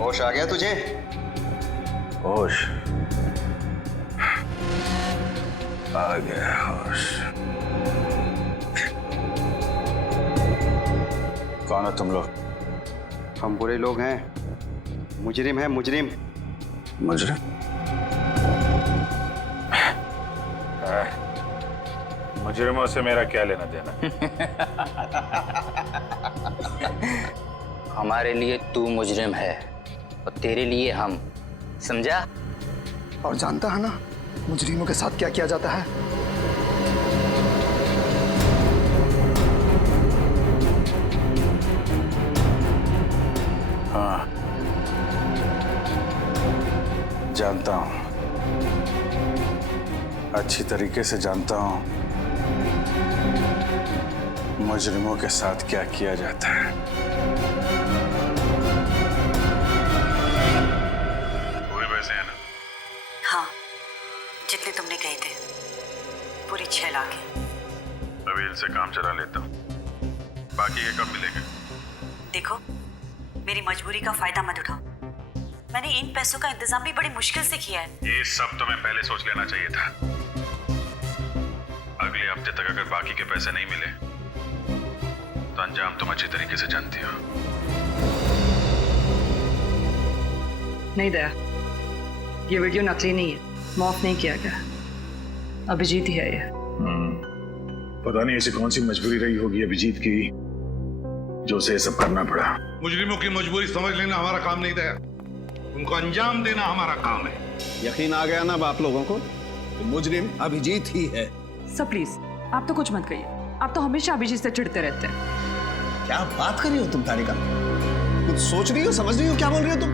होश आ गया तुझे? होश आ गया, होश। कौन हो तुम लोग? हम बुरे लोग हैं, मुजरिम हैं, मुजरिम। मुजरिम? मुजरिमों से मेरा क्या लेना देना? हमारे लिए तू मुजरिम है और तेरे लिए हम, समझा? और जानता है ना मुजरिमों के साथ क्या किया जाता है? हाँ, जानता हूं, अच्छी तरीके से जानता हूं मुजरिमों के साथ क्या किया जाता है। पूरे पैसे हैं ना? हाँ, जितने तुमने कहे थे, पूरी 6 लाख है। अभी इनसे काम चला लेता हूँ, बाकी के कब मिलेंगे? देखो, मेरी मजबूरी का फायदा मत उठाओ। मैंने इन पैसों का इंतजाम भी बड़ी मुश्किल से किया है। ये सब तुम्हें पहले सोच लेना चाहिए था। अगले हफ्ते तक अगर बाकी के पैसे नहीं मिले तो अंजाम तुम अच्छी तरीके से जानती हो। नहीं दया, ये वीडियो नकली नहीं है, मॉफ नहीं किया गया। अभिजीत ही है ये। पता नहीं ऐसी कौन सी मजबूरी रही होगी अभिजीत की जो उसे सब करना पड़ा। मुजरिमों की मजबूरी समझ लेना हमारा काम नहीं था, उनको अंजाम देना हमारा काम है। यकीन आ गया ना अब आप लोगों को कि मुजरिम अभिजीत ही है। सर प्लीज, आप तो कुछ मत कहिए। आप तो हमेशा अभिजीत से चिढ़ते रहते हैं। क्या बात कर रही हो तुम तारिका? कुछ सोच रही हो, समझ रही हो क्या बोल रही हो तुम?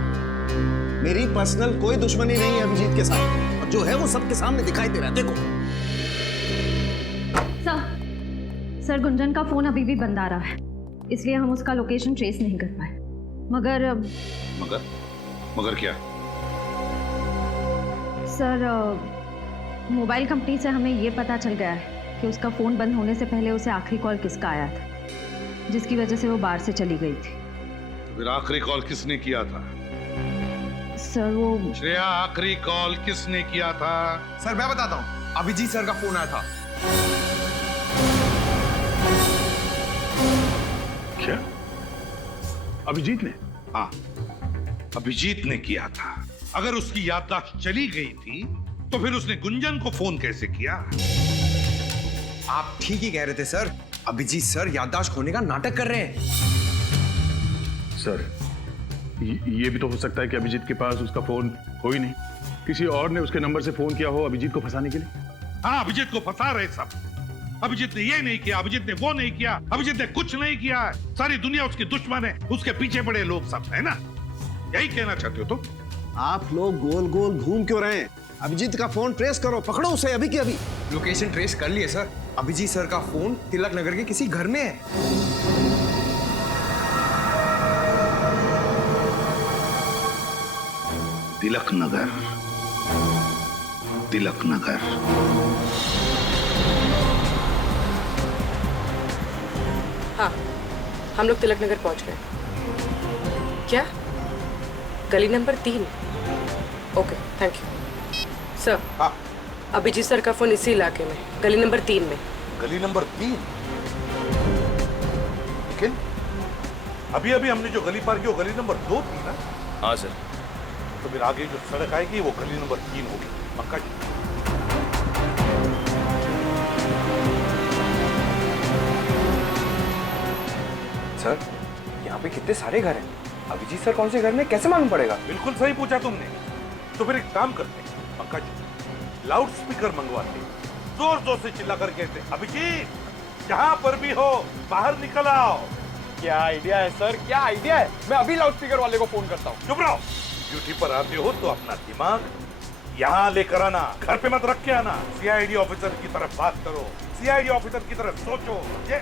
मेरी पर्सनल कोई दुश्मनी नहीं है अभिजीत के साथ, और जो है वो सबके सामने दिखाई दे रहा है। देखो सर, गुंजन का फोन अभी भी बंद आ रहा है, इसलिए हम उसका लोकेशन ट्रेस नहीं कर पाए। मगर मगर क्या? सर, मोबाइल कंपनी से हमें ये पता चल गया है कि उसका फोन बंद होने से पहले उसे आखिरी कॉल किसका आया था, जिसकी वजह से वो बाहर से चली गई थी। फिर आखिरी कॉल किसने किया था? सर वो श्रेया, आखिरी कॉल किसने किया था? सर मैं बताता हूँ, अभिजीत सर का फोन आया था। क्या? अभिजीत ने? हाँ, अभिजीत ने किया था। अगर उसकी याददाश्त चली गई थी तो फिर उसने गुंजन को फोन कैसे किया? आप ठीक ही कह रहे थे सर, अभिजीत सर याददाश्त खोने का नाटक कर रहे हैं। सर, ये भी तो हो सकता है कि अभिजीत के पास उसका फोन हो ही नहीं, किसी और ने उसके नंबर से फोन किया हो अभिजीत को फंसाने के लिए। हाँ, अभिजीत को फंसा रहे सब। अभिजीत ने ये नहीं किया, अभिजीत ने वो नहीं किया, अभिजीत ने कुछ नहीं किया। सारी दुनिया उसकी दुश्मन है, उसके पीछे पड़े लोग सब, है ना? यही कहना चाहते हो तुम? आप लोग गोल गोल घूम क्यों रहे हैं? अभिजीत का फोन ट्रेस करो, पकड़ो उसे अभी के अभी। लोकेशन ट्रेस कर लिए सर, अभिजीत सर का फोन तिलक नगर के किसी घर में है। तिलक नगर, तिलक नगर। हाँ, हम लोग तिलक नगर पहुंच गए। क्या? गली number 3? Okay, thank you sir. हाँ, अभिजीत सर का फोन इसी इलाके में, गली नंबर 3 में। गली नंबर 3? लेकिन अभी अभी हमने जो गली पार की वो गली नंबर 2 थी ना? हाँ सर। तो फिर आगे जो सड़क आएगी वो गली नंबर 3 होगी, पक्का जी? सर, यहाँ पे कितने सारे घर हैं, अभिजीत सर कौन से घर में कैसे मालूम पड़ेगा? बिल्कुल सही पूछा तुमने। तो फिर एक काम करते हैं पंकज, लाउड स्पीकर मंगवाते, जोर जोर से चिल्ला कर कहते, अभिजीत जहां पर भी हो बाहर निकल आओ। क्या आइडिया है सर, क्या आइडिया है। मैं अभी लाउड स्पीकर वाले को फोन करता हूँ। चुप रहो। ड्यूटी पर आते हो तो अपना दिमाग यहाँ लेकर आना, घर पे मत रख के आना। सीआईडी ऑफिसर की तरफ बात करो, सीआईडी ऑफिसर की तरफ सोचो, समझे?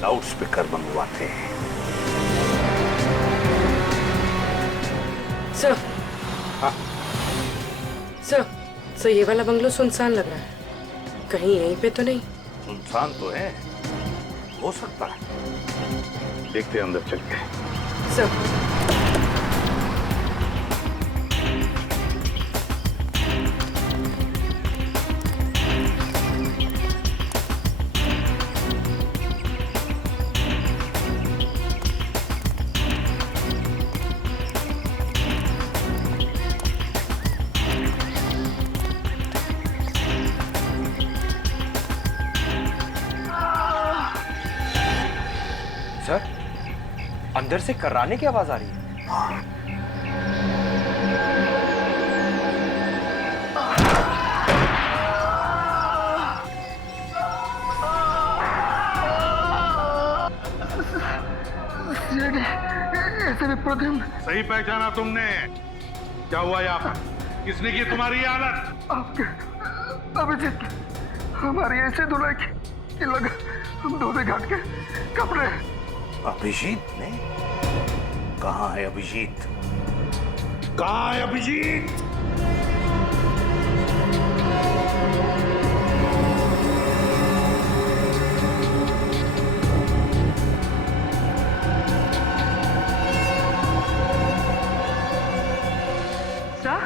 लाउड स्पीकर मंगवाते हैं। सर। हाँ। सर, ये वाला बंगलो सुनसान लग रहा है, कहीं यहीं पे तो नहीं? सुनसान तो है, हो सकता है, देखते हैं अंदर चल के। सर। सर, अंदर से कर्राने की आवाज आ रही है। सही पहचाना तुमने? क्या हुआ यहाँ पर? किसने की तुम्हारी ये हालत? अभिजीत, हमारी ऐसे धुलाई कि लगा हम धोबे घाट के कपड़े। अभिजीत ने? कहाँ है अभिजीत? कहाँ है अभिजीत? सर,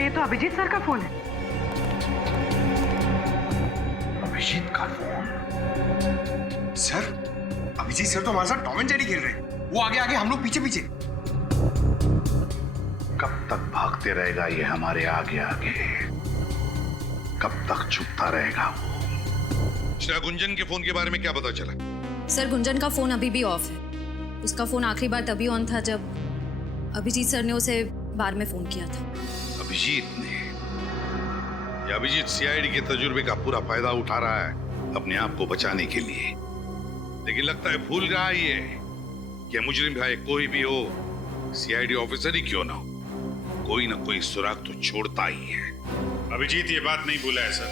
ये तो अभिजीत सर का फोन है। अभिजीत का फोन? सर, अभिजीत सर तो हमारे साथ टॉम एंड जेरी खेल रहे हैं। वो आगे आगे, हम लोग पीछे पीछे। कब तक भागते रहेगा ये हमारे आगे आगे? कब तक छुपता रहेगा वो? गुंजन के फोन के बारे में क्या पता चला? सर, गुंजन का फोन अभी भी ऑफ है। उसका फोन आखिरी बार तभी ऑन था जब अभिजीत सर ने उसे बार में फोन किया था। अभिजीत ने? ये अभिजीत सीआईडी के तजुर्बे का पूरा फायदा उठा रहा है अपने आप को बचाने के लिए, लेकिन लगता है भूल रहा है ये कि मुजरिम भाई कोई भी हो, सीआईडी ऑफिसर ही क्यों ना हो, कोई ना कोई सुराग तो छोड़ता ही है। अभिजीत ये बात नहीं भूला है सर।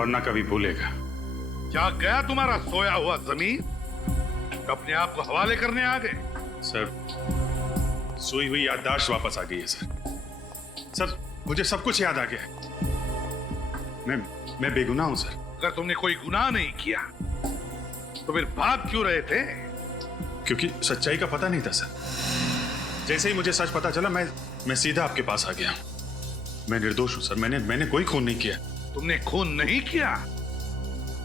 और ना कभी भूलेगा। क्या गया तुम्हारा सोया हुआ जमीन? अपने आप को हवाले करने आ गए? सर, सोई हुई याददाश्त वापस आ गई है सर। सर, मुझे सब कुछ याद आ गया है। मैं बेगुनाह हूं सर। अगर तुमने कोई गुनाह नहीं किया तो फिर भाग क्यों रहे थे? क्योंकि सच्चाई का पता नहीं था सर। जैसे ही मुझे सच पता चला मैं सीधा आपके पास आ गया। मैं निर्दोष हूं सर। मैंने कोई खून नहीं किया। तुमने खून नहीं किया?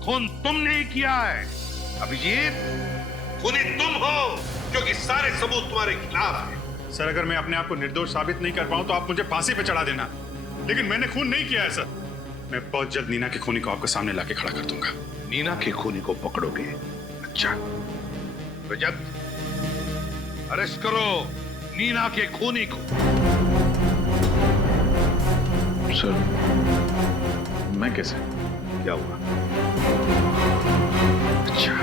खून तुमने ही किया है अभिजीत। खूनी तुम हो, क्योंकि सारे सबूत तुम्हारे खिलाफ हैं। सर, अगर मैं अपने आप को निर्दोष साबित नहीं कर पाऊं तो आप मुझे फांसी पे चढ़ा देना, लेकिन मैंने खून नहीं किया है सर। मैं बहुत जल्द नीना के खूनी को आपके सामने लाके खड़ा कर दूंगा। नीना के खूनी को पकड़ोगे? अच्छा, रजत, अरेस्ट करो नीना के खूनी को। सर, मैं कैसे? क्या हुआ? अच्छा,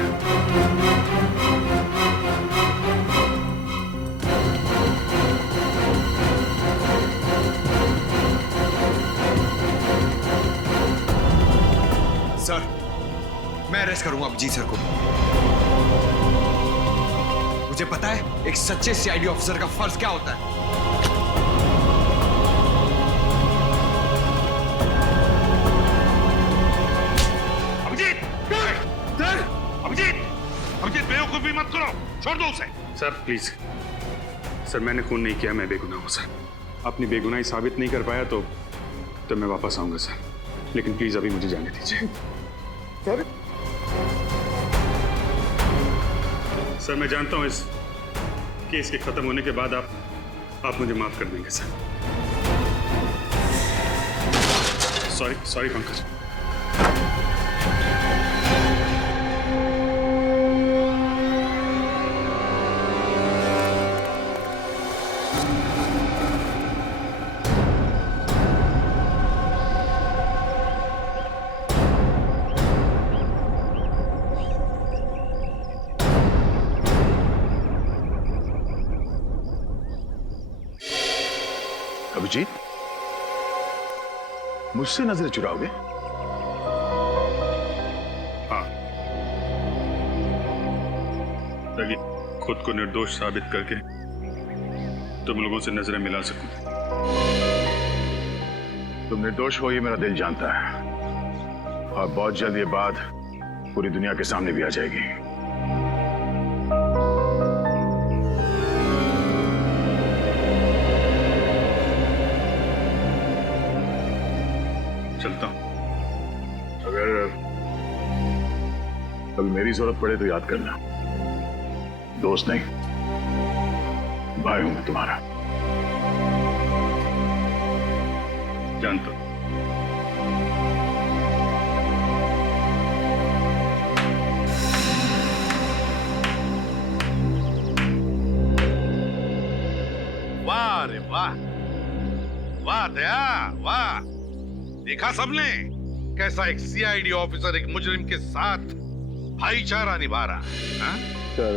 सर, मैं अरेस्ट करूंगा अभिजीत सर को। मुझे पता है एक सच्चे सीआईडी ऑफिसर का फर्ज क्या होता है। अभिजीत बेवकूफी मत करो, छोड़ दो उसे। सर प्लीज सर, मैंने खून नहीं किया। मैं बेगुनाह हूं सर। अपनी बेगुनाही साबित नहीं कर पाया तो मैं वापस आऊंगा सर, लेकिन प्लीज अभी मुझे जाने दीजिए। सर, मैं जानता हूं इस केस के खत्म होने के बाद आप मुझे माफ कर देंगे सर। सॉरी पंकज। अभिजीत, मुझसे नजर चुराओगे? हाँ, ताकि खुद को निर्दोष साबित करके तुम लोगों से नजरें मिला सकूं। तुम निर्दोष हो ये मेरा दिल जानता है, और बहुत जल्द ये बात पूरी दुनिया के सामने भी आ जाएगी। चलता हूं। अगर कभी मेरी जरूरत पड़े तो याद करना, दोस्त नहीं भाई हूं मैं तुम्हारा। जानता हूं। वाह रे वाह, वाह दया वाह। देखा सबने कैसा एक सीआईडी ऑफिसर एक मुजरिम के साथ भाईचारा निभा रहा है। हाँ? सर,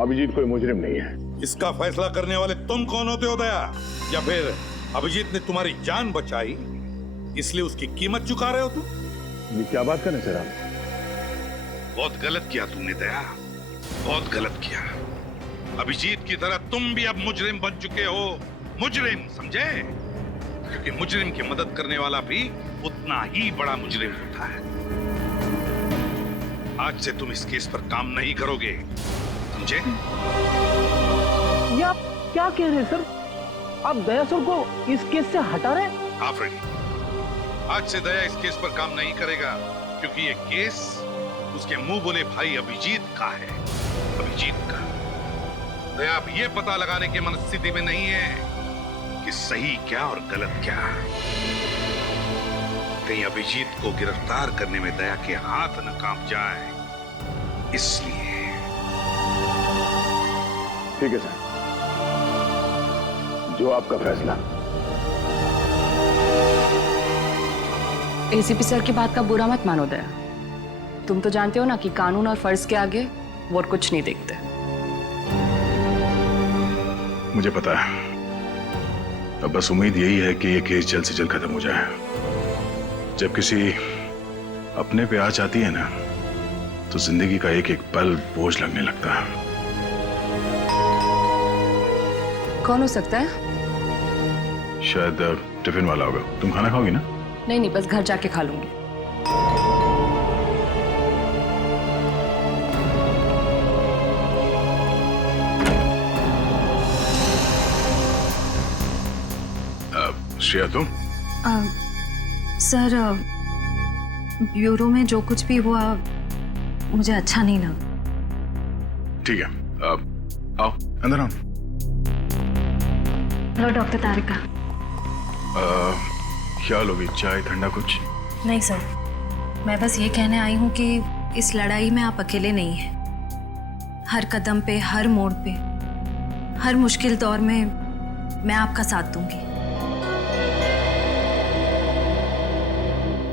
अभिजीत कोई मुजरिम नहीं है। इसका फैसला करने वाले तुम कौन होते हो दया? या फिर अभिजीत ने तुम्हारी जान बचाई इसलिए उसकी कीमत चुका रहे हो तुम? ये क्या बात कर रहे हैं सर आप? बहुत गलत किया तुमने दया, बहुत गलत किया। अभिजीत की तरह तुम भी अब मुजरिम बन चुके हो, मुजरिम समझे? क्योंकि मुजरिम की मदद करने वाला भी उतना ही बड़ा मुजरिम होता है। आज से तुम इस केस पर काम नहीं करोगे, समझे? ये आप क्या कह रहे हैं सर? आप दया सर को इस केस से हटा रहे हैं? हाँ फ्रेडी, आज से दया इस केस पर काम नहीं करेगा, क्योंकि ये केस उसके मुंह बोले भाई अभिजीत का है, अभिजीत का। दया अब ये पता लगाने की मनस्थिति में नहीं है कि सही क्या और गलत क्या। कहीं अभिजीत को गिरफ्तार करने में दया के हाथ न कांप जाए, इसलिए। ठीक है सर, जो आपका फैसला। एसीपी सर की बात का बुरा मत मानो दया। तुम तो जानते हो ना कि कानून और फर्ज के आगे वो कुछ नहीं देखते। मुझे पता है, अब बस उम्मीद यही है कि ये केस जल्द से जल्द खत्म हो जाए। जब किसी अपने पे आँच आती है ना, तो जिंदगी का एक एक पल बोझ लगने लगता है। कौन हो सकता है? शायद टिफिन वाला होगा। तुम खाना खाओगी ना? नहीं, बस घर जाके खा लूंगी। श्रेया तुम? सर, ब्यूरो में जो कुछ भी हुआ मुझे अच्छा नहीं लगा। ठीक है, आओ अंदर आओ। हेलो डॉक्टर तारिका। क्या लोगी, चाय ठंडा कुछ? नहीं सर, मैं बस ये कहने आई हूँ कि इस लड़ाई में आप अकेले नहीं हैं। हर कदम पे, हर मोड़ पे, हर मुश्किल दौर में मैं आपका साथ दूंगी।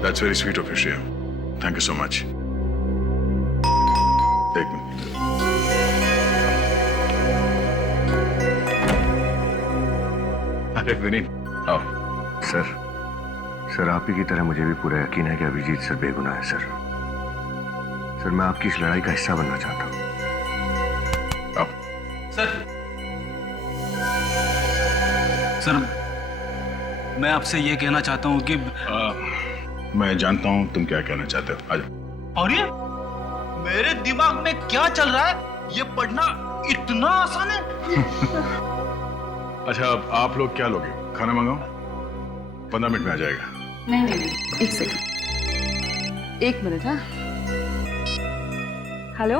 That's very sweet of you, Shreya. Thank you so much. एक मिनट। अरे विनीत, आओ। सर आप ही की तरह मुझे भी पूरा यकीन है कि अभिजीत सर बेगुनाह है सर। मैं आपकी इस लड़ाई का हिस्सा बनना चाहता हूँ। आओ। सर, मैं आपसे ये कहना चाहता हूँ कि मैं जानता हूँ तुम क्या कहना चाहते हो। आजा। और ये मेरे दिमाग में क्या चल रहा है, ये पढ़ना इतना आसान है? अच्छा, अब आप लोग क्या लोगे? खाना मंगाओ, 15 मिनट में आ जाएगा। नहीं, एक सेकंड, 1 मिनट। हाँ, हेलो,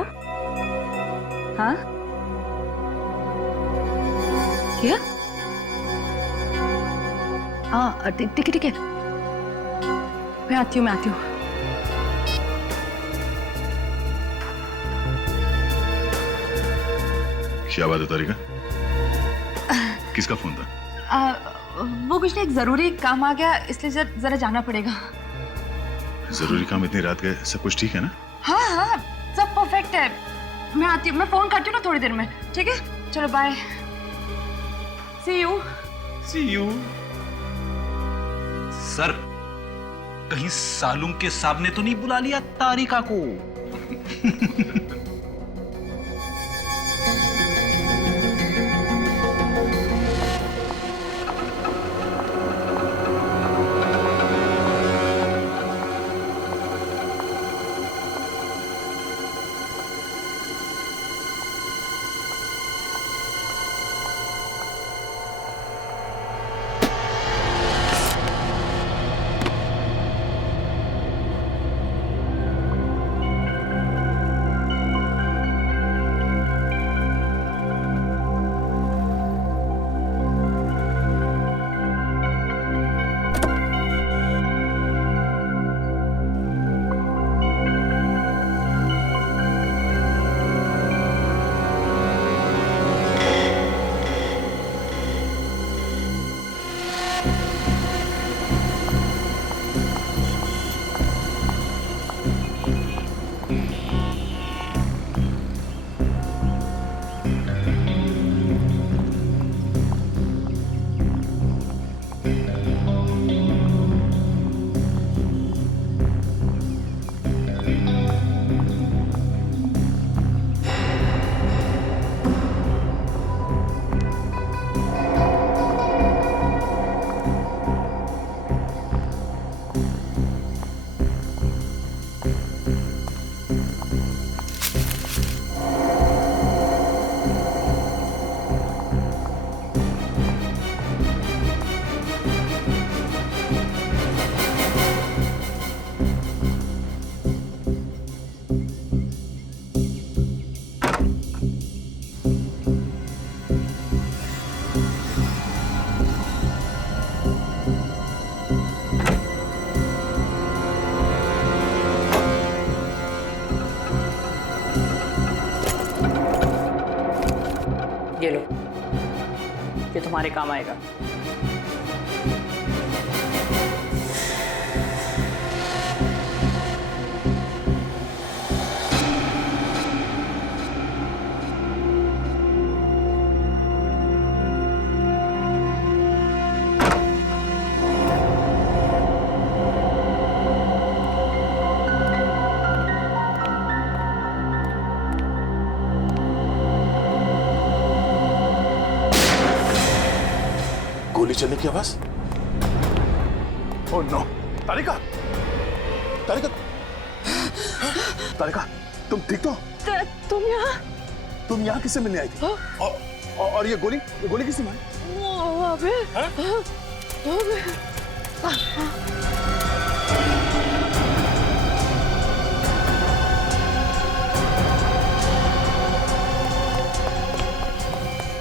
हाँ क्या? हाँ ठीक है, मैं आती हूँ। क्या बात है तारिका? किसका फोन था? वो कुछ नहीं, एक जरूरी काम आ गया, इसलिए जरा जाना पड़ेगा। जरूरी काम इतनी रात गए? सब कुछ ठीक है ना? हाँ, सब परफेक्ट है। मैं आती हूँ, मैं फोन करती हूँ ना थोड़ी देर में। ठीक है, चलो बाय। See you. सर, कहीं सालुम के साहब ने तो नहीं बुला लिया तारिका को? ये लो, ये तुम्हारे काम आएगा। गोली चलने की आवाज? Oh no! तारिका! तारिका! तारिका, तुम ठीक तो? तुम यहाँ किससे मिलने आई थी? और ये गोली किसने मारी?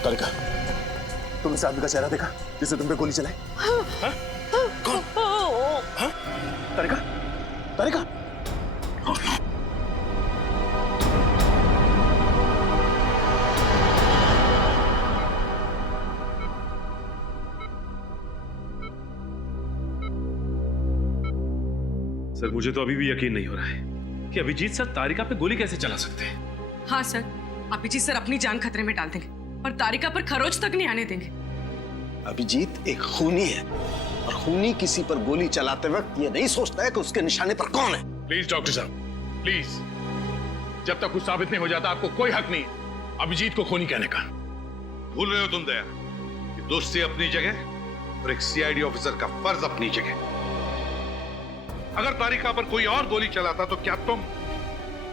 तारिका, तुम इस आदमी का चेहरा देखा जिसने तुम पे गोली चलाई? कौन? हाँ? तारिका? तारिका? सर, मुझे तो अभी भी यकीन नहीं हो रहा है कि अभिजीत सर तारिका पे गोली कैसे चला सकते हैं। हाँ सर, अभिजीत सर अपनी जान खतरे में डाल देंगे और तारिका पर खरोच तक नहीं आने देंगे। अभिजीत एक खूनी है और खूनी किसी पर गोली चलाते वक्त ये नहीं सोचता है कि उसके निशाने पर कौन है। प्लीज डॉक्टर साहब, प्लीज, जब तक कुछ साबित नहीं हो जाता आपको कोई हक नहीं अभिजीत को खूनी कहने का। भूल रहे हो तुम दया कि दोस्ती अपनी जगह और एक सीआईडी ऑफिसर का फर्ज अपनी जगह। अगर तारिका पर कोई और गोली चलाता तो क्या तुम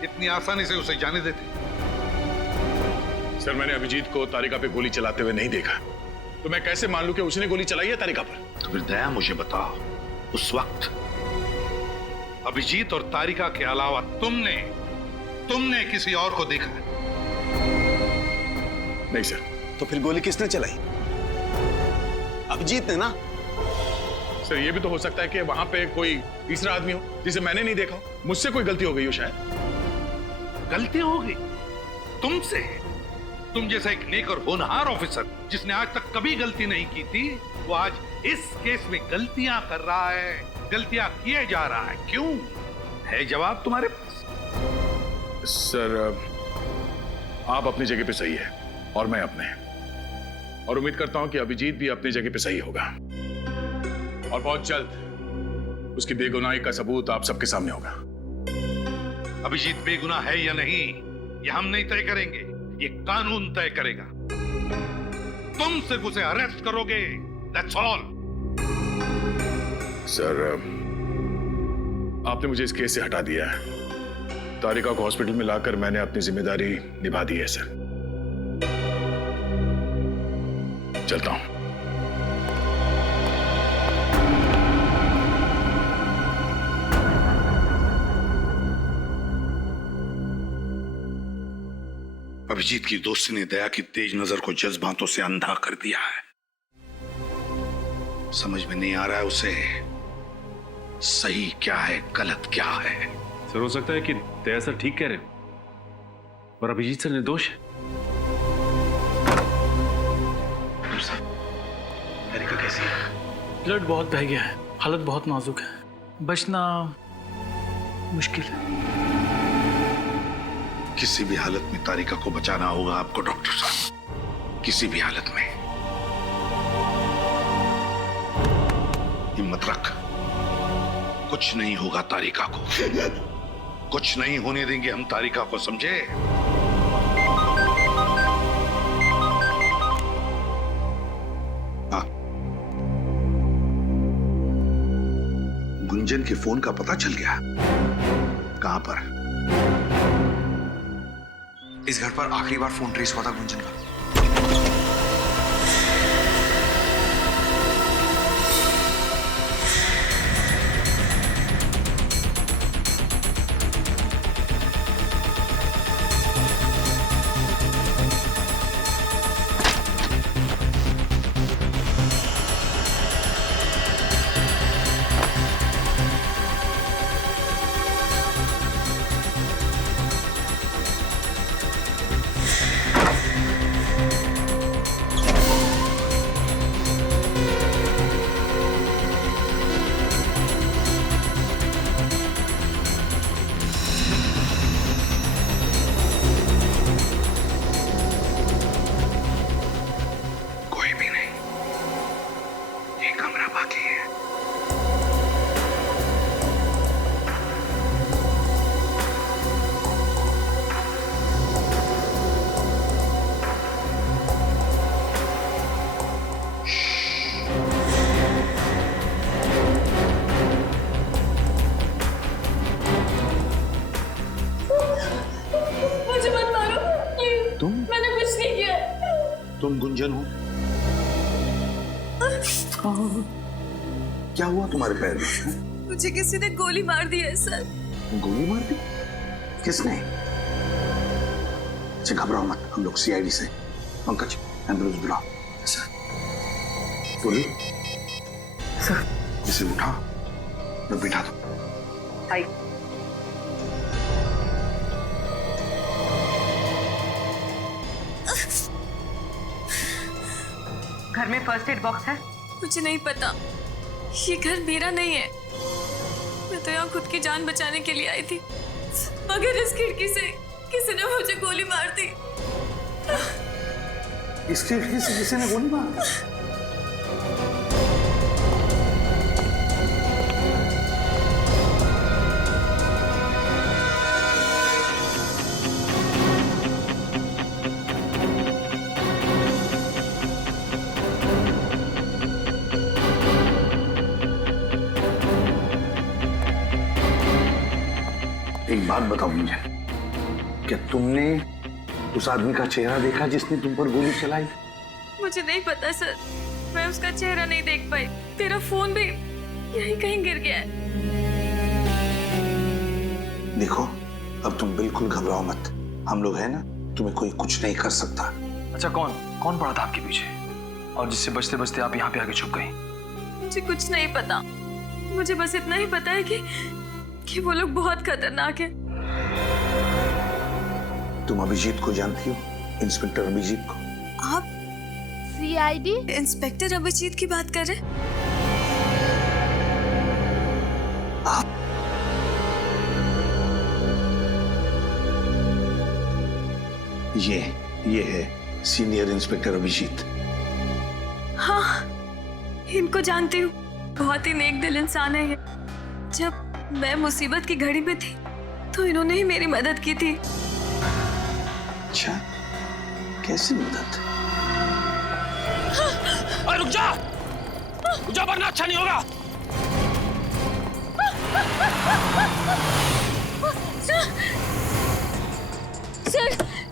इतनी आसानी से उसे जाने देते? सर, मैंने अभिजीत को तारिका पे गोली चलाते हुए नहीं देखा, तो मैं कैसे मान लूं कि उसने गोली चलाई है तारिका पर? तो फिर दया मुझे बताओ, उस वक्त अभिजीत और तारिका के अलावा तुमने किसी और को देखा? नहीं सर। तो फिर गोली किसने चलाई? अभिजीत ने ना। सर, ये भी तो हो सकता है कि वहां पे कोई तीसरा आदमी हो जिसे मैंने नहीं देखा, मुझसे कोई गलती हो गई हो शायद। गलती हो गई तुमसे? तुम जैसा एक नेक और होनहार ऑफिसर जिसने आज तक कभी गलती नहीं की थी, वो आज इस केस में गलतियां कर रहा है, गलतियां किए जा रहा है। क्यों? है जवाब तुम्हारे पास? सर, आप अपनी जगह पे सही है और मैं अपने। और उम्मीद करता हूं कि अभिजीत भी अपनी जगह पे सही होगा और बहुत जल्द उसकी बेगुनाही का सबूत आप सबके सामने होगा। अभिजीत बेगुनाह है या नहीं, ये हम नहीं तय करेंगे, ये कानून तय करेगा। तुम सिर्फ उसे अरेस्ट करोगे, दैट्स ऑल। सर, आपने मुझे इस केस से हटा दिया है। तारिका को हॉस्पिटल में लाकर मैंने अपनी जिम्मेदारी निभा दी है सर। चलता हूं। अभिजीत की दोस्ती ने दया की तेज नजर को जज्बातों से अंधा कर दिया है। समझ में नहीं आ रहा है उसे सही क्या है, गलत क्या है। सर, हो सकता है कि दया सर ठीक कह रहे हो और अभिजीत सर निर्दोष है। तारिका कैसी है? ब्लड बहुत बह गया है, हालत बहुत नाजुक है, बचना मुश्किल है। किसी भी हालत में तारिका को बचाना होगा आपको डॉक्टर साहब, किसी भी हालत में। हिम्मत रख, कुछ नहीं होगा तारिका को, कुछ नहीं होने देंगे हम तारिका को, समझे? हाँ, गुंजन के फोन का पता चल गया? कहां पर? इस घर पर आखिरी बार फोन ट्रेस हुआ था गुंजन का। तुम गुंजन हो? क्या हुआ तुम्हारे पैर में? मुझे किसी ने गोली मार दी है सर। गोली मार दी? किसने? अच्छा घबराओ मत, हम लोग सीआईडी से। पंकज एम्बुलेंस बुलाओ। सर बोली सर, इसे उठाओ, मैं बिठा दो। आई। घर में फर्स्ट एड बॉक्स है? मुझे नहीं पता, ये घर मेरा नहीं है। मैं तो यहाँ खुद की जान बचाने के लिए आई थी, मगर इस खिड़की से किसी ने मुझे गोली मार दी। इस खिड़की से किसी ने गोली मार दी? एक बात बताओ मुझे, क्या तुमने उस आदमी का चेहरा देखा जिसने तुम पर गोली चलाई? मुझे नहीं पता सर, मैं उसका चेहरा नहीं देख पाई। तेरा फोन भी यहीं कहीं गिर गया है। देखो, अब तुम बिल्कुल घबराओ मत, हम लोग हैं ना, तुम्हें कोई कुछ नहीं कर सकता। अच्छा कौन पड़ा था आपके पीछे और जिससे बचते बचते आप यहाँ पे आके छुप गई? मुझे कुछ नहीं पता, मुझे बस इतना ही पता है कि वो लोग बहुत खतरनाक है। तुम अभिजीत को जानती हो? इंस्पेक्टर अभिजीत को? आप सीआईडी इंस्पेक्टर अभिजीत की बात कर रहे हैं? ये है सीनियर इंस्पेक्टर अभिजीत। हाँ, इनको जानती हूँ। बहुत ही नेक दिल इंसान है ये। जब मैं मुसीबत की घड़ी में थी तो इन्होंने ही मेरी मदद की थी। अच्छा, कैसी मदद? अरे रुक जा वरना अच्छा नहीं होगा।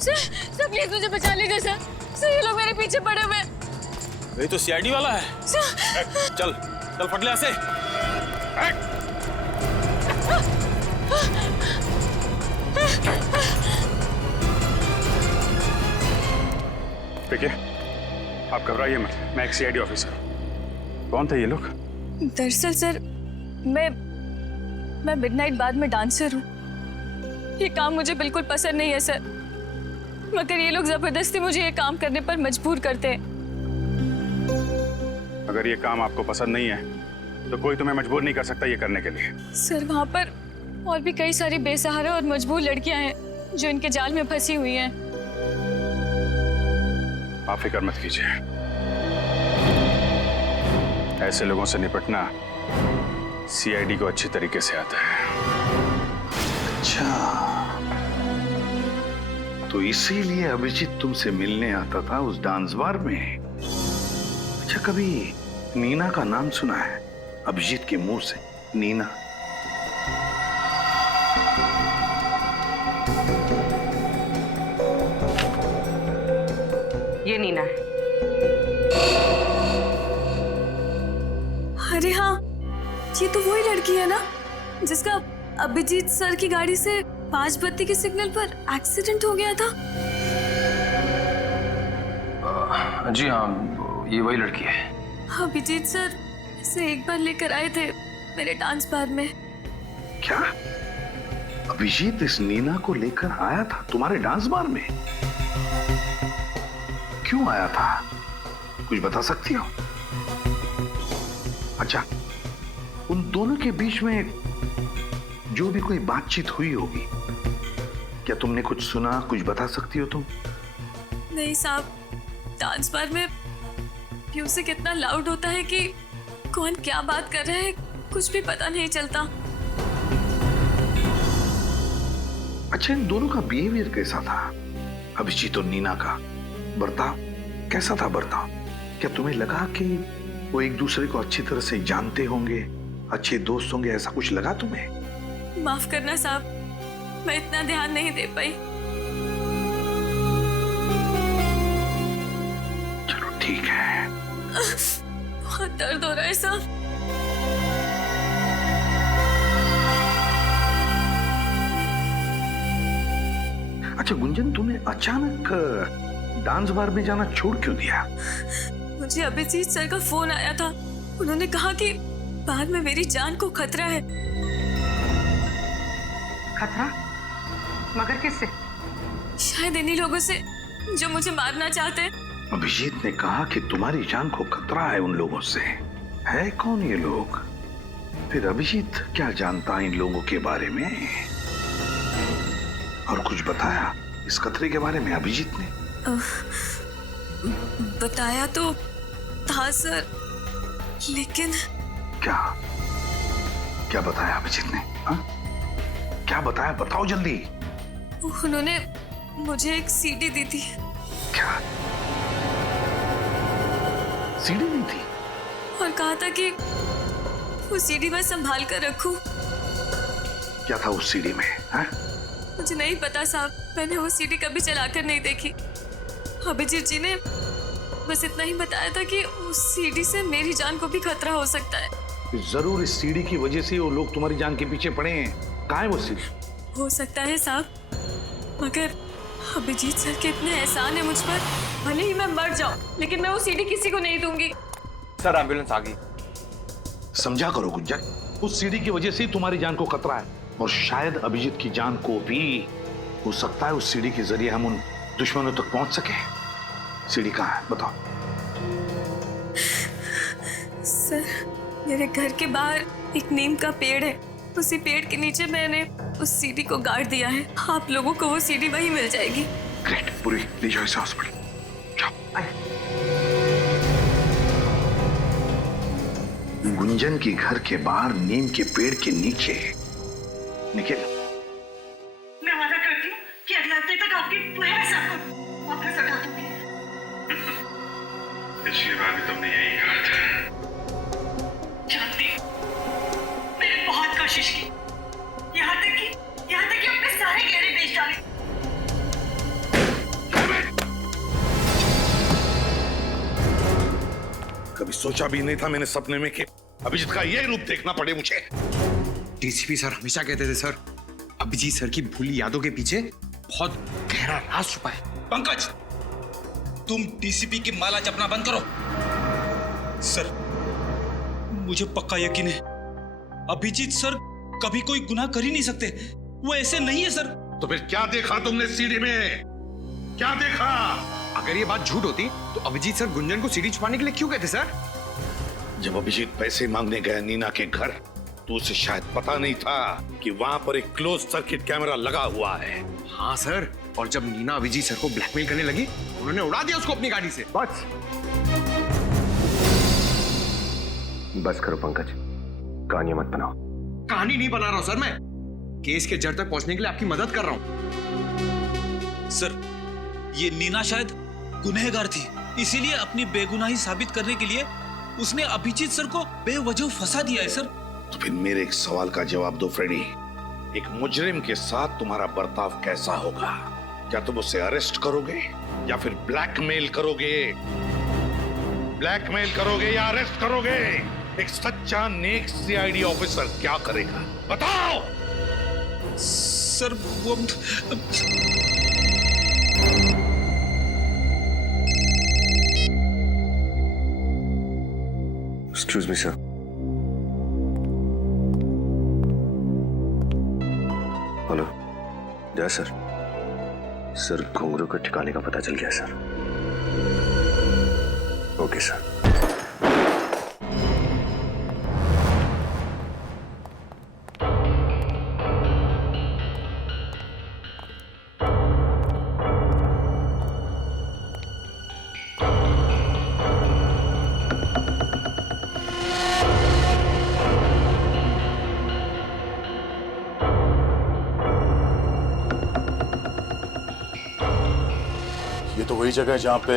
सर प्लीज मुझे बचा लीजिए सर। सर ये लोग मेरे पीछे पड़े हुए हैं। ये तो सीआईडी वाला है। चल चल फट ले ऐसे। देखिए, आप घबराइए मत, मैं एक सीआईडी ऑफिसर। कौन थे ये लोग? दरअसल सर मैं मिडनाइट बाद में डांसर हूँ। ये काम मुझे बिल्कुल पसंद नहीं है सर, मगर ये लोग जबरदस्ती मुझे ये काम करने पर मजबूर करते हैं। अगर ये काम आपको पसंद नहीं है तो कोई तुम्हें मजबूर नहीं कर सकता ये करने के लिए। सर वहाँ पर और भी कई सारी बेसहारा और मजबूर लड़कियां हैं जो इनके जाल में फंसी हुई हैं। आप फिक्र मत कीजिए, ऐसे लोगों से निपटना सीआईडी को अच्छी तरीके से आता है। अच्छा, तो इसीलिए अभिजीत तुमसे मिलने आता था उस डांस बार में। अच्छा, कभी नीना का नाम सुना है? अभिजीत के मुंह से नीना। ये नीना है। अरे हाँ, ये तो वही लड़की है ना जिसका अभिजीत सर की गाड़ी से 5 बत्ती के सिग्नल पर एक्सीडेंट हो गया था। जी हाँ, ये वही लड़की है। अभिजीत सर इसे एक बार लेकर आए थे मेरे डांस बार में। क्या अभिजीत इस नीना को लेकर आया था तुम्हारे डांस बार में? क्यों आया था, कुछ बता सकती हो? अच्छा, उन दोनों के बीच में जो भी कोई बातचीत हुई होगी, क्या तुमने कुछ सुना, कुछ बता सकती हो तुम? नहीं साहब, डांस बार में म्यूजिक इतना लाउड होता है कि कौन क्या बात कर रहा है कुछ भी पता नहीं चलता। अच्छा, इन दोनों का बिहेवियर कैसा था? अभिजीत और नीना का बर्ताव कैसा था? बर्ताव क्या तुम्हें लगा कि वो एक दूसरे को अच्छी तरह से जानते होंगे, अच्छे दोस्त होंगे, ऐसा कुछ लगा तुम्हें? माफ करना साहब, मैं इतना ध्यान नहीं दे पाई। चलो ठीक है। बहुत दर्द हो रहा है साहब। अच्छा गुंजन, तूने अचानक डांस बार में जाना छोड़ क्यों दिया? मुझे अभिजीत सर का फोन आया था। उन्होंने कहा कि बाद में मेरी जान को खतरा है। खतरा? मगर किससे? शायद इन्हीं लोगों से जो मुझे मारना चाहते हैं। अभिजीत ने कहा कि तुम्हारी जान को खतरा है उन लोगों से। है कौन ये लोग? फिर अभिजीत क्या जानता इन लोगों के बारे में? और कुछ बताया इस खतरे के बारे में अभिजीत ने? बताया तो था सर, लेकिन क्या क्या बताया अभिजीत ने? हा? क्या बताया, बताओ जल्दी। उन्होंने मुझे एक सीडी दी थी। क्या सीडी दी थी? और कहा था कि वो सीडी मैं संभाल कर रखूं। क्या था उस सीडी में? हा? मुझे नहीं पता साहब, मैंने वो सीडी कभी चलाकर नहीं देखी। अभिजीत जी ने बस इतना ही बताया था कि उस सीडी से मेरी जान को भी खतरा हो सकता है। जरूर इस सीडी की वजह से वो लोग तुम्हारी जान के पीछे पड़े हैं। कहाँ है वो सीडी? हो सकता है साहब, मगर अभिजीत सर के इतने एहसान है मुझ पर, भले ही मैं मर जाऊं लेकिन मैं वो सीडी किसी को नहीं दूंगी। सर एम्बुलेंस आ गई। समझा करो गुंजन, उस सीडी की वजह से ही तुम्हारी जान को खतरा है, और शायद अभिजीत की जान को भी हो सकता है उस सीडी के जरिए हम उन दुश्मनों तक पहुंच सके। सीडी कहाँ है बताओ? सर मेरे घर के बाहर एक नीम का पेड़ है, उसी पेड़ के नीचे मैंने उस सीडी को गाड़ दिया है। आप लोगों को वो सीडी वहीं मिल जाएगी। ग्रेट, पूरी ले जाओ इसे हॉस्पिटल। जाओ। गुंजन के घर के बाहर नीम के पेड़ के नीचे। निखिल, मैं वादा करती हूँ कि अगले हफ्ते तक आपकी पूरे हिसाब को वापस लौटा दूंगी। पिछली बार भी तुमने यही कहा था। जानती हूँ, मैंने बहुत कोशिश की, यहाँ तक कि अपने सारे गहरे बेच डाले। कभी सोचा भी नहीं था मैंने सपने में कि अभिजीत का यही रूप देखना पड़े मुझे। डीसीपी सर हमेशा कहते थे सर, अभिजीत सर की भूली यादों के पीछे बहुत गहरा राज छुपा है। पंकज, तुम डीसीपी की माला जपना बंद करो। सर, मुझे पक्का यकीन है अभिजीत सर कभी कोई गुनाह कर ही नहीं सकते। वो ऐसे नहीं है सर। तो फिर क्या देखा तुमने सीढ़ी में? क्या देखा? अगर ये बात झूठ होती तो अभिजीत सर गुंजन को सीढ़ी छुपाने के लिए क्यों कहते सर? जब अभिजीत पैसे मांगने गया नीना के घर तो उसे शायद पता नहीं था कि वहां पर एक क्लोज सर्किट कैमरा लगा हुआ है। हाँ सर, और जब नीना अभिजीत सर को ब्लैकमेल करने लगी उन्होंने उड़ा दिया उसको अपनी गाड़ी से। बस करो पंकज, कहानियां मत बनाओ। कहानी नहीं बना रहा हूं सर, मैं केस के जड़ तक पहुंचने के लिए आपकी मदद कर रहा हूं। सर, ये नीना शायद गुनहगार थी, इसीलिए अपनी बेगुनाही साबित करने के लिए उसने अभिजीत सर को बेवजह फंसा दिया है सर। तो फिर मेरे एक सवाल का जवाब दो फ्रेडी, एक मुजरिम के साथ तुम्हारा बर्ताव कैसा होगा? क्या तुम उसे अरेस्ट करोगे या फिर ब्लैकमेल करोगे? ब्लैकमेल करोगे या अरेस्ट करोगे? एक सच्चा नेक सीआईडी ऑफिसर क्या करेगा बताओ? सर वो एक्सक्यूज मी सर। हेलो, जय सर। सर, घुंघरू के ठिकाने का पता चल गया सर। Okay sir. ये तो वही जगह है जहां पे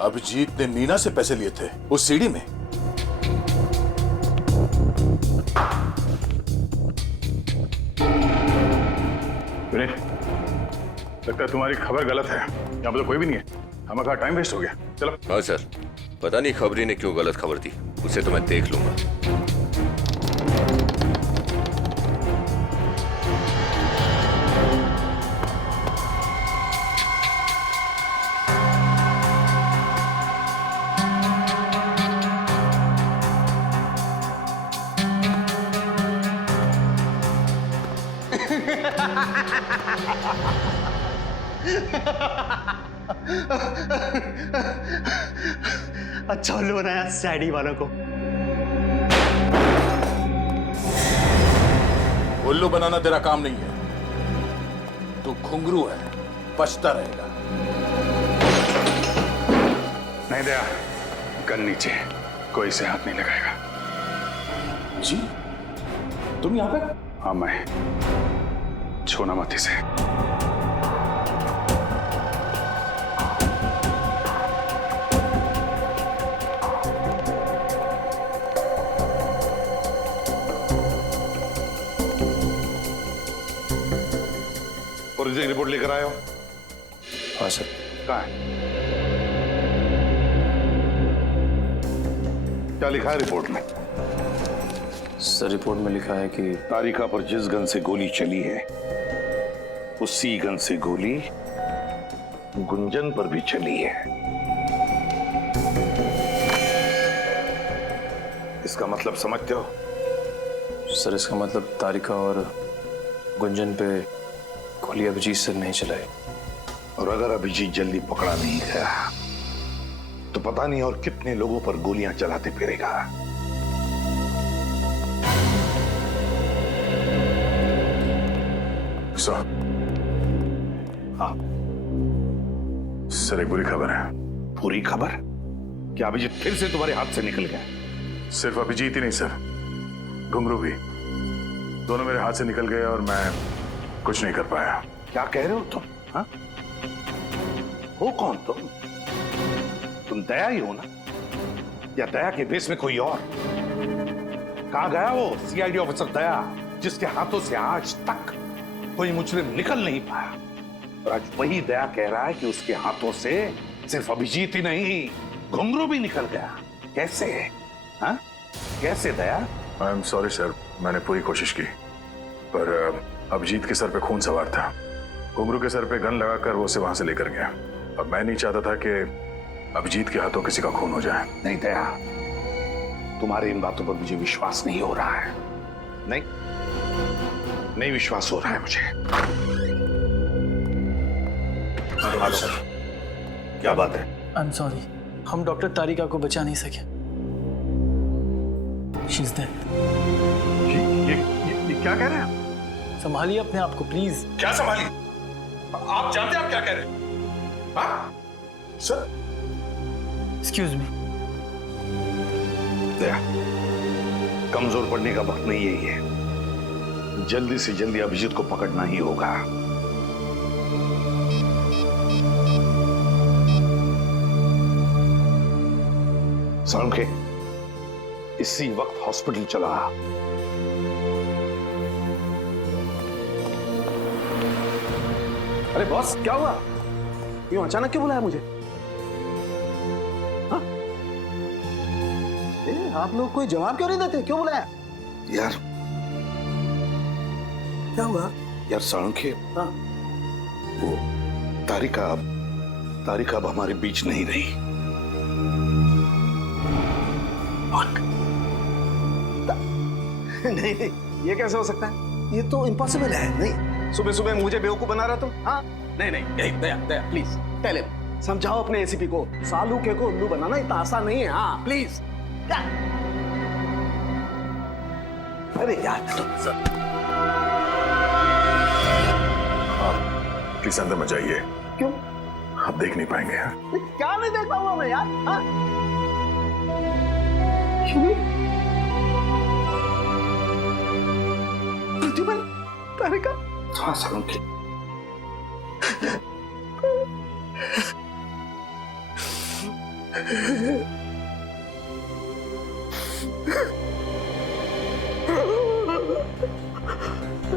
अभिजीत ने नीना से पैसे लिए थे, उस सीढ़ी में। लगता है तुम्हारी खबर गलत है। यहाँ पे तो कोई भी नहीं है, हमारा टाइम वेस्ट हो गया। चलो। हाँ सर, पता नहीं खबरी ने क्यों गलत खबर दी, उसे तो मैं देख लूंगा। अच्छा उल्लू बनाया सैडी वालों को। उल्लू बनाना तेरा काम नहीं है, तू घुंघरू है, बचता रहेगा। नहीं दया, गन नीचे, कोई से हाथ नहीं लगाएगा। जी, तुम यहाँ पे? हाँ, मैं छोनामती से। फोरेंसिक रिपोर्ट लेकर आए हो? हाँ सर। कहाँ है? क्या लिखा है रिपोर्ट में? सर, रिपोर्ट में लिखा है कि तारिका पर जिस गन से गोली चली है उसी गन से गोली गुंजन पर भी चली है। इसका मतलब समझते हो? सर, इसका मतलब तारिका और गुंजन पे गोली अभिजीत सर नहीं चलाई। और अगर अभिजीत जल्दी पकड़ा नहीं गया तो पता नहीं और कितने लोगों पर गोलियां चलाते फिरेगा। सर, हाँ सर, एक बुरी खबर है। पूरी खबर? क्या अभिजीत फिर से तुम्हारे हाथ से निकल गया? सिर्फ अभिजीत ही नहीं सर, घुंगरू भी, दोनों मेरे हाथ से निकल गए और मैं कुछ नहीं कर पाया। क्या कह रहे हो तुम? हाँ? हो कौन तुम? तुम दया ही हो ना, या दया के बेस में कोई और? कहां गया वो सीआईडी ऑफिसर दया, जिसके हाथों से आज तक कोई मुजरिम निकल नहीं पाया? और आज वही दया कह रहा है कि उसके हाथों से सिर्फ अभिजीत ही नहीं, घुंगरू भी निकल गया। कैसे? हाँ? कैसे दया? आई एम सॉरी सर, मैंने पूरी कोशिश की, पर अभिजीत के सर पे खून सवार था। घुंगरू के सर पे गन लगाकर वो उसे वहां से लेकर गया। अब मैं नहीं चाहता था कि अभिजीत के हाथों किसी का खून हो जाए। नहीं दया, तुम्हारी इन बातों पर मुझे विश्वास नहीं हो रहा है। नहीं विश्वास हो रहा है मुझे। हेलो सर, क्या बात है? आई एम सॉरी, हम डॉक्टर तारिका को बचा नहीं सके। She is dead. ये क्या कह रहे हैं? संभालिए अपने आप को प्लीज। क्या संभालिए? आप जानते हैं आप क्या कह रहे हैं? हाँ? Sir, excuse me. दया, कमजोर पड़ने का वक्त नहीं है ये। जल्दी से जल्दी अभिजीत को पकड़ना ही होगा। सालुंखे, इसी वक्त हॉस्पिटल चला। अरे बॉस, क्या हुआ? क्यों अचानक क्यों बुलाया मुझे? हाँ? आप लोग कोई जवाब क्यों नहीं देते? क्यों बुलाया? यार क्या हुआ? यार सालुंखे, हाँ? वो तारिका अब हमारे बीच नहीं रही। नहीं, ये कैसे हो सकता है? ये तो इम्पॉसिबल है। नहीं, सुबह सुबह मुझे बेवकूफ बना रहा तुम? हाँ? नहीं, दया प्लीज टेल हिम, समझाओ अपने एसीपी को, सालुके को उल्लू बनाना इतना आसान नहीं है। हाँ प्लीज। अरे यार, प्लीज अंदर मत जाइए। क्यों? आप देख नहीं पाएंगे। क्या नहीं देख पाऊंगा मैं यार? हाँ? क्यों? प्रतिभा, तारिका? हाँ सालुंखे,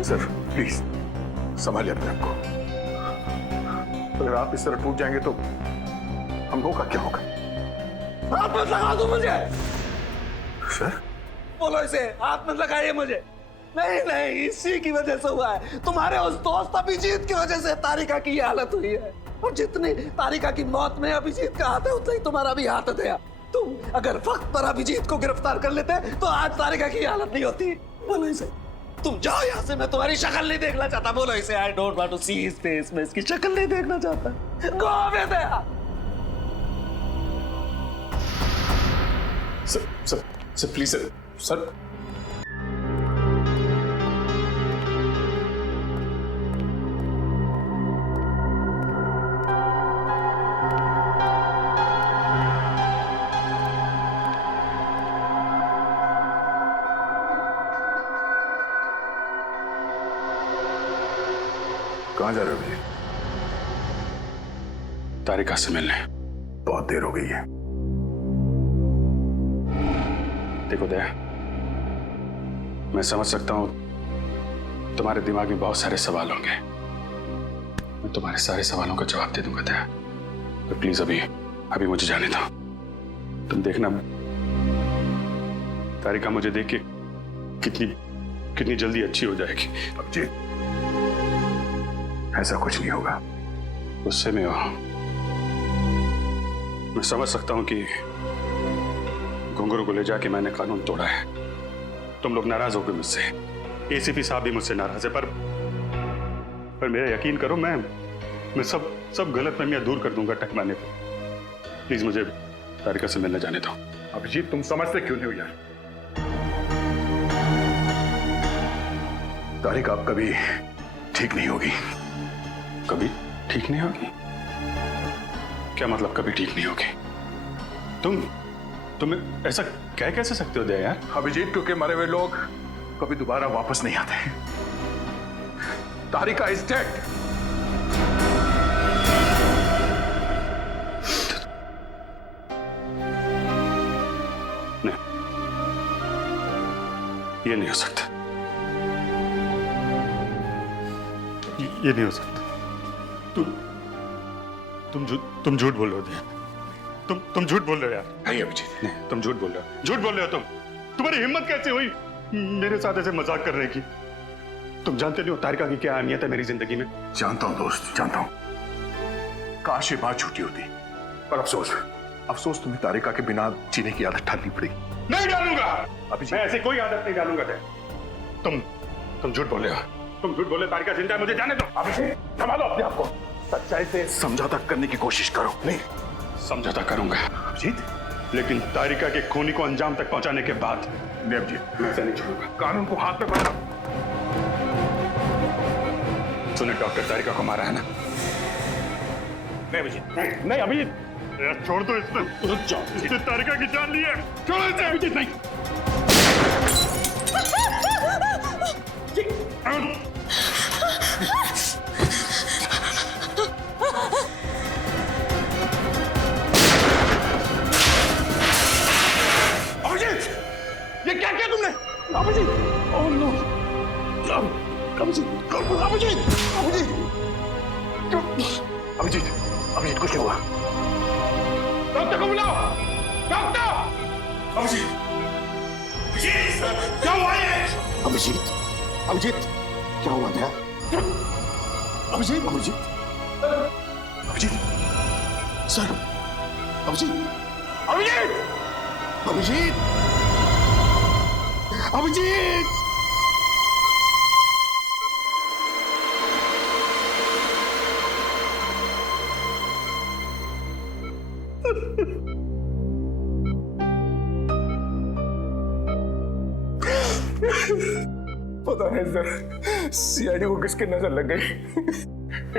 सर प्लीज संभालिए अपने आप को। अगर आप इस तरह टूट जाएंगे तो हम लोगों का क्या होगा? हाथ मत लगा दो मुझे। सर बोलो इसे, हाथ मत लगाइए मुझे। नहीं, इसी की वजह से हुआ है। तुम्हारे उस दोस्त अभिजीत की वजह से तारिका की ये हालत हुई है। और जितनी तारिका की मौत में अभिजीत का हाथ है, उतना ही तुम्हारा भी हाथ है। तुम अगर वक्त पर अभिजीत को गिरफ्तार कर लेते तो आज तारिका की हालत नहीं होती। बोलो इसे, तुम जाओ यहाँ से, मैं तुम्हारी शक्ल नहीं देखना चाहता। बोलो इसे, I don't want to see his face, मैं इसकी शक्ल नहीं देखना चाहता। Go away Daya. Sir please sir. कहां जा रहे हो भैया? तारिका से मिलने। बहुत देर हो गई है। देखो दया, मैं समझ सकता हूं तुम्हारे दिमाग में बहुत सारे सवाल होंगे। मैं तुम्हारे सारे सवालों का जवाब दे दूंगा दया, तो प्लीज अभी मुझे जाने दो। तुम देखना तारिका मुझे देख के कितनी जल्दी अच्छी हो जाएगी। अभिजीत, ऐसा कुछ नहीं होगा। गुस्से में हो, मैं समझ सकता हूं कि घुंगरू को ले जाके मैंने कानून तोड़ा है। तुम लोग नाराज हो गए मुझसे, एसीपी साहब भी मुझसे नाराज है, पर मेरा यकीन करो, मैं सब गलतफहमियां दूर कर दूंगा टकमाने पर। प्लीज मुझे तारिका से मिलने जाने दो। अभिजीत, तुम समझते क्यों नहीं हो यार? तारिका अब कभी ठीक नहीं होगी। कभी ठीक नहीं होगी? क्या मतलब कभी ठीक नहीं होगी? तुम ऐसा कह कैसे सकते हो दया यार? अभिजीत, क्योंकि मरे हुए लोग कभी दोबारा वापस नहीं आते। तारिका इज डेड। नहीं, ये नहीं हो सकता, ये नहीं हो सकता। तुम झूठ बोल रहे हो दया, तुम झूठ बोल रहे हो यार। नहीं अभिजीत, नहीं, तुम झूठ बोल रहे हो, झूठ बोल रहे हो तुम। तुम्हारी हिम्मत कैसे हुई मेरे साथ ऐसे मजाक करने की? तुम जानते नहीं हो तारिका की क्या अहमियत है मेरी जिंदगी में। जानता हूं दोस्त, जानता हूं। काश ये बात छूटी होती, पर अफसोस तुम्हें तारिका के बिना जीने की आदत डालनी पड़ेगी। नहीं डालूंगा अभिजीत, मैं ऐसी कोई आदत नहीं डालूंगा। तुम झूठ बोले हो, तुम झूठ बोले। तारिका जिंदा है, मुझे जाने दो। अभिजीत, संभालो अपने आप को। सच्चाई से समझौता करने की कोशिश करो। नहीं, समझौता करूंगा अभिजीत, लेकिन तारिका के खूनी को अंजाम तक पहुंचाने के बाद नहीं अभिजीत, मैं ऐसा नहीं छोड़ूंगा। कानून को हाथ में पकड़ो। तूने डॉक्टर तारिका को मारा है ना? नहीं अभिजीत, नहीं अभिजीत, छोड़ दो इसने तारिका की जान ली है। छोड़ इसे अभिजीत। नहीं, अभिजीत, ये क्या किया तुमने? अभिजीत, ओह नो, अभिजीत, अभिजीत, अभिजीत, अभिजीत, अभिजीत, कुछ नहीं हुआ। डॉक्टर को बुलाओ, डॉक्टर। अभिजीत, क्या हुआ है? अभिजीत, अभिजीत, क्या हुआ था? अभिजीत, अभिजीत, अभिजीत, सर, अभिजीत, अभिजीत, अभिजीत, अभिजीत। पता है सर, सीआईडी को किसकी नजर लग गई।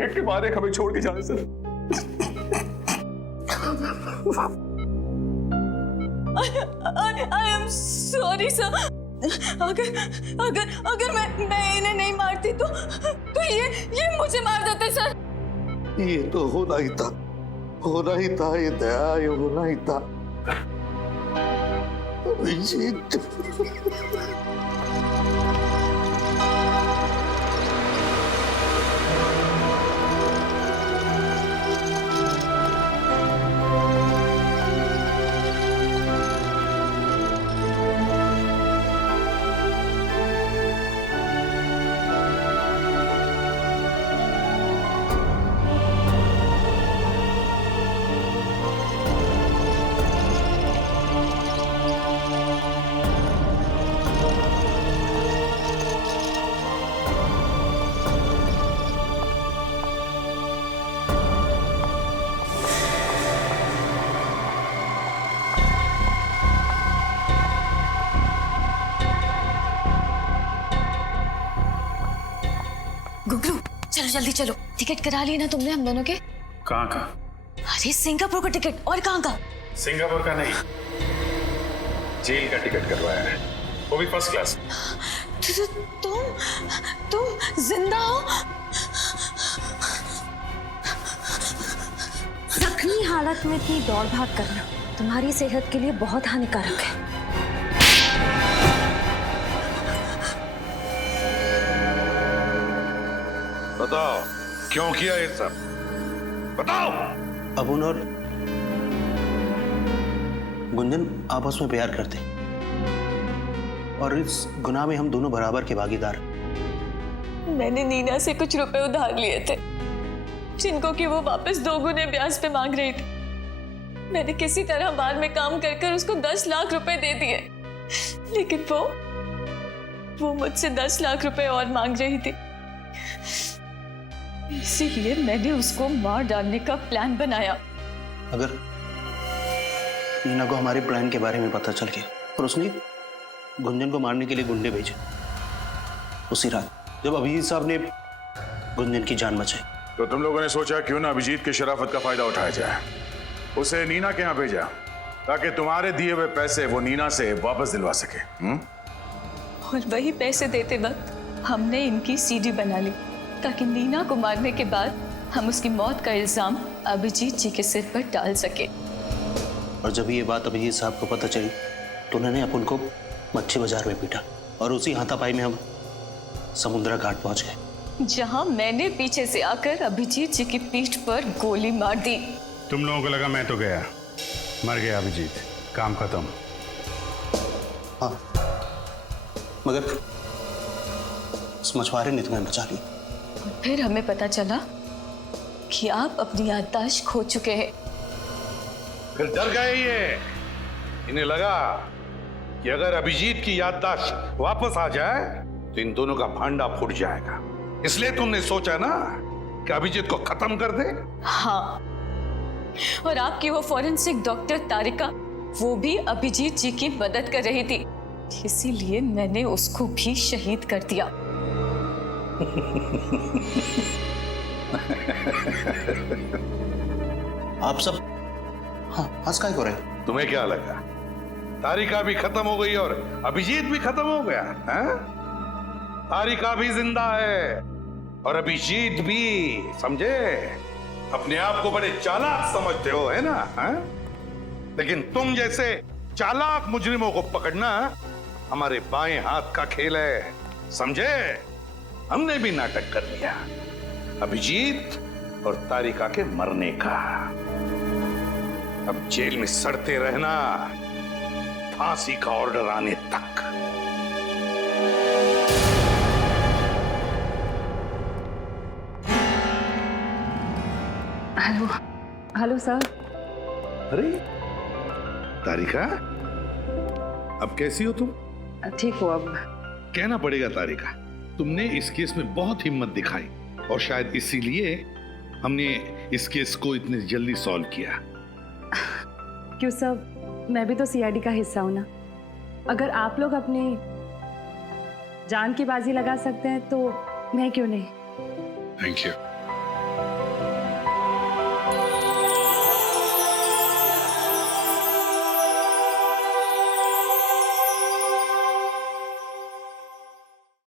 एक के बाद एक हमें छोड़ के जाए sir. I am sorry sir. अगर अगर अगर मैं इन्हें नहीं मारती तो ये मुझे मार देते सर। ये तो होना ही था, होना ही था, ये दया, ये होना ही था। अभिजीत, गुगलू, चलो जल्दी चलो। टिकट करा ली ना तुमने हम दोनों के? कहाँ का? अरे सिंगापुर का टिकट। और कहाँ का? सिंगापुर का नहीं, जेल का टिकट करवाया है, वो भी फर्स्ट क्लास। तुम जिंदा हो? जख्मी हालत में इतनी दौड़ भाग करना तुम्हारी सेहत के लिए बहुत हानिकारक है। बताओ क्यों किया ये सब, बताओ। अबुन और गुंजन आपस में प्यार करते और इस गुनाह में हम दोनों बराबर के भागीदार। मैंने नीना से कुछ रुपए उधार लिए थे जिनको कि वो वापस 2 गुने ब्याज पे मांग रही थी। मैंने किसी तरह बाद में काम कर कर उसको 10 लाख रुपए दे दिए, लेकिन वो मुझसे 10 लाख रुपए और मांग रही थी। इसीलिए मैंने उसको मार डालने का प्लान बनाया। अगर नीना को हमारे प्लान के बारे में पता चल गया और उसने गुंजन को मारने के लिए गुंडे भेजे, उसी रात जब अभिजीत साहब ने गुंजन की जान बचाई, तो तुम लोगों ने सोचा क्यों ना अभिजीत की शराफत का फायदा उठाया जाए, उसे नीना के यहाँ भेजा ताकि तुम्हारे दिए हुए पैसे वो नीना से वापस दिलवा सके। और वही पैसे देते वक्त हमने इनकी सीडी बना ली ताकि नीना को मारने के बाद हम उसकी मौत का इल्जाम अभिजीत जी के सिर पर डाल सके। और जब ये बात अभिजीत साहब को पता चली तो उन्होंने अपन को मच्छी बाजार में पीटा और उसी हाथापाई में हम समुद्रा घाट पहुंच गए, जहां मैंने पीछे से आकर अभिजीत जी की पीठ पर गोली मार दी। तुम लोगों को लगा मैं तो गया, मर गया अभिजीत, काम खत्म। हाँ, मगर उस मछुआरे ने तुम्हें बचा ली। और फिर हमें पता चला कि आप अपनी याददाश्त खो चुके हैं। फिर डर गए ये। इन्हें लगा कि अगर अभिजीत की याददाश्त वापस आ जाए तो इन दोनों का भांडा फूट जाएगा। इसलिए तुमने सोचा ना कि अभिजीत को खत्म कर दे। हाँ, और आपकी वो फॉरेंसिक डॉक्टर तारिका, वो भी अभिजीत जी की मदद कर रही थी, इसीलिए मैंने उसको भी शहीद कर दिया। आप सब हंस काय को रहे? तुम्हें क्या लगा तारिका भी खत्म हो गई और अभिजीत भी खत्म हो गया है? तारिका भी जिंदा है और अभिजीत भी, समझे? अपने आप को बड़े चालाक समझते हो, है ना? है? लेकिन तुम जैसे चालाक मुजरिमों को पकड़ना हमारे बाएं हाथ का खेल है, समझे? हमने भी नाटक कर लिया अभिजीत और तारिका के मरने का। अब जेल में सड़ते रहना फांसी का ऑर्डर आने तक। Hello hello sir. अरे तारिका, अब कैसी हो तुम? ठीक हो अब? कहना पड़ेगा तारिका, तुमने इस केस में बहुत हिम्मत दिखाई और शायद इसीलिए हमने इस केस को इतनी जल्दी सॉल्व किया। क्यों सर, मैं भी तो सीआईडी का हिस्सा हूं ना। अगर आप लोग अपनी जान की बाजी लगा सकते हैं तो मैं क्यों नहीं। Thank you.